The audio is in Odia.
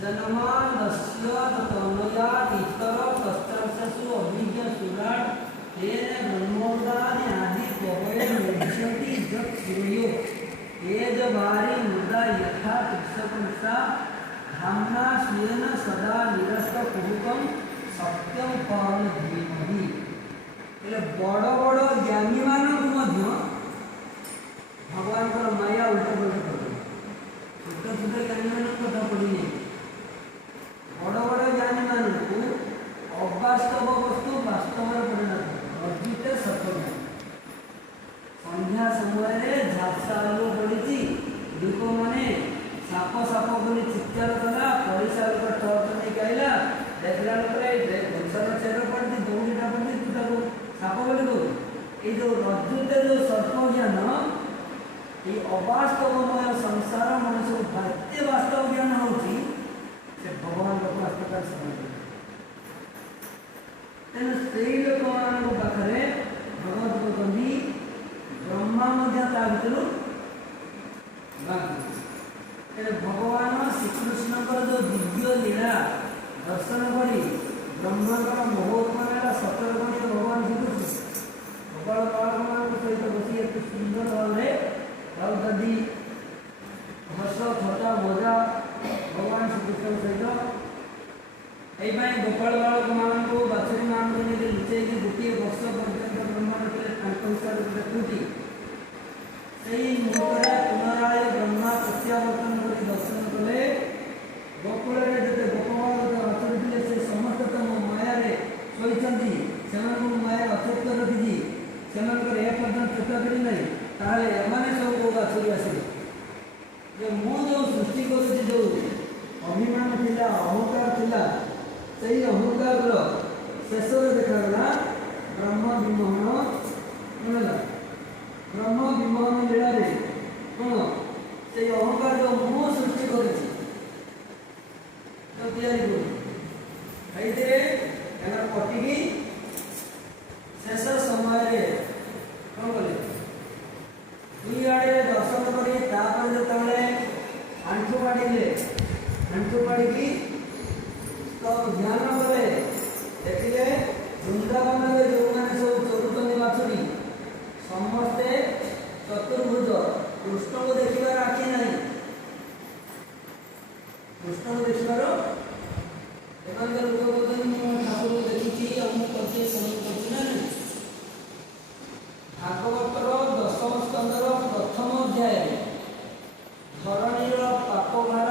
जनमानस्य तन्मयात् इतर पश्चात्सु अभिज्ञ सुराट तेन ब्रह्मोदानि आदि पवय निर्जति जग सूर्यो तेज भारी मृदा यथा कृष्णपुंसा धाम्ना स्वेन सदा निरस्त कुहुकम सत्यम परम धीमहि। એટલે બડ બડ જ્ઞાની માનવ મધ્ય ભગવાનଙ୍କର માયા ઉલ્ટા પલટા કરે ଛୋଟ ଛୋଟ ଜ୍ଞାନୀ ମାନଙ୍କ କଥା ପଡ଼ିନି ବଡ଼ ବଡ଼ ଜ୍ଞାନୀ ମାନଙ୍କୁ ଅବାସ୍ତବ ବସ୍ତୁ ବାସ୍ତବରେ ପରିଣତ ଅର୍ଜିତ ସତ ନାହିଁ। ସନ୍ଧ୍ୟା ସମୟରେ ଝାପ୍ସା ଆଲୁଅ ପଡ଼ିଛି ଲୋକମାନେ ସାପ ସାପ ବୋଲି ଚିତ୍କାର କଲା ପଡ଼ିଶା ଲୋକ ଟର୍ଚ୍ଚ ନେଇକି ଆଇଲା ଦେଖିଲା ଲୋକରେ ଗଛର ଚେର ପଡ଼ିଛି ଦୌଡ଼ିଟା ପଡ଼ିଛି ତୁ ତାକୁ ସାପ ବୋଲି କହୁ। ଏଇ ଯେଉଁ ରଜ୍ଜୁତେ ଯେଉଁ ସର୍ପ ଜ୍ଞାନ এই অবাস্তবময় সংসার মনুষ্যକୁ এତେ ବାସ୍ତବ ଜ୍ଞାନ ହେଉଛି ସେ ଭଗବାନଙ୍କ ବାସ୍ତବତା ସମୟ। ତେଣୁ ସେଇ ଲୋକମାନଙ୍କ ପାଖରେ ଭଗବତ କହନ୍ତି ବ୍ରହ୍ମା ମଧ୍ୟ ତା ଭିତରୁ ତେଣୁ ଭଗବାନ ଶ୍ରୀକୃଷ୍ଣଙ୍କର ଯେଉଁ ଦିବ୍ୟ ଲୀଳା ଦର୍ଶନ କରି ବ୍ରହ୍ମାଙ୍କର ମୋହ ଉତ୍ପନ୍ନ ହେଲା ସତର ଗଣିତ ଭଗବାନ ଶ୍ରୀକୃଷ୍ଣ ଗୋପାଳ ବାଳକମାନଙ୍କ ସହିତ ବସି ଏତେ ସୁନ୍ଦର ଭାବରେ ଆଉ ଯଦି ହସ ଥଟା ମଜା ଭଗବାନ ଶ୍ରୀକୃଷ୍ଣ ସହିତ এইপাই ଗୋପାଳ ବାଳକମାନଙ୍କୁ ବାଛୁରୀମାନଙ୍କୁ ନେଇକି ଲୁଚେଇକି ଗୋଟିଏ ବର୍ଷ ପର୍ଯ୍ୟନ୍ତ ବ୍ରହ୍ମା ରଖିଲେ ତାଙ୍କ ହିସାବରେ ଦେଖୁଛି। ସେଇ ମୁହୂର୍ତ୍ତରେ ପୁନରାୟ ବ୍ରହ୍ମା ପ୍ରତ୍ୟାବର୍ତ୍ତନ କରି ଦର୍ଶନ କଲେ। ଗୋକୁଳରେ ଯେତେ ଗୋପବାଳକ ବାଛୁରୀ ଥିଲେ ସେ ସମସ୍ତେ ତମ ମାୟାରେ ଶୋଇଛନ୍ତି ସେମାନଙ୍କୁ ମାୟା ଅଚେତ ରଖିଛି ସେମାନଙ୍କର ଏ ପର୍ଯ୍ୟନ୍ତ ଚେତା କରି ନାହିଁ। ତାହେଲେ ଏମାନେ ସବୁ କେଉଁ ବାଛୁରୀ ଆସିଲେ ଯେ ମୁଁ ଯେଉଁ ସୃଷ୍ଟି କରୁଛି ଯେଉଁ ଅଭିମାନ ଥିଲା ଅହଙ୍କାର ଥିଲା ସେଇ ଅହଙ୍କାରର ଶେଷରେ ଦେଖାଗଲା ବ୍ରହ୍ମ ବିମୋହନ ହେଲା। ବ୍ରହ୍ମ ବିମୋହନ ଲୀଳାରେ କ'ଣ ସେଇ ଅହଙ୍କାର ମୁଁ ସୃଷ୍ଟି କରିଛି ତିଆରି କରୁଛି ସେଇଥିରେ ଏମାନେ କଟିକି ଶେଷ ସମୟରେ କ'ଣ କଲେ ଦୁଇ ଆଡ଼େ ଦର୍ଶନ କରି ତାପରେ ଯେତେବେଳେ ଆଣ୍ଠୁ ମାଡ଼ିଲେ ଆଣ୍ଠୁ ମାଡ଼ିକି ତ ଧ୍ୟାନ କଲେ ଦେଖିଲେ ବୃନ୍ଦାବନରେ ଯେଉଁମାନେ ସବୁ ଚରୁଛନ୍ତି ବାଛୁରୀ ସମସ୍ତେ ଚତୁର୍ଭୁଜ କୃଷ୍ଣକୁ ଦେଖିବାର ଆଖି ନାହିଁ। କୃଷ୍ଣକୁ ଦେଖିବାର ଏମାନଙ୍କର ଲୋକ କହୁଛନ୍ତି ମୁଁ ଠାକୁରକୁ ଦେଖିଛି ଅମୁକ କରିଛି ସବୁ କରିଛି ନା ନାହିଁ। ଭାଗବତର 10ମ ସ୍କନ୍ଧର ପ୍ରଥମ ଅଧ୍ୟାୟରେ ଧରଣୀର ପାପଭାର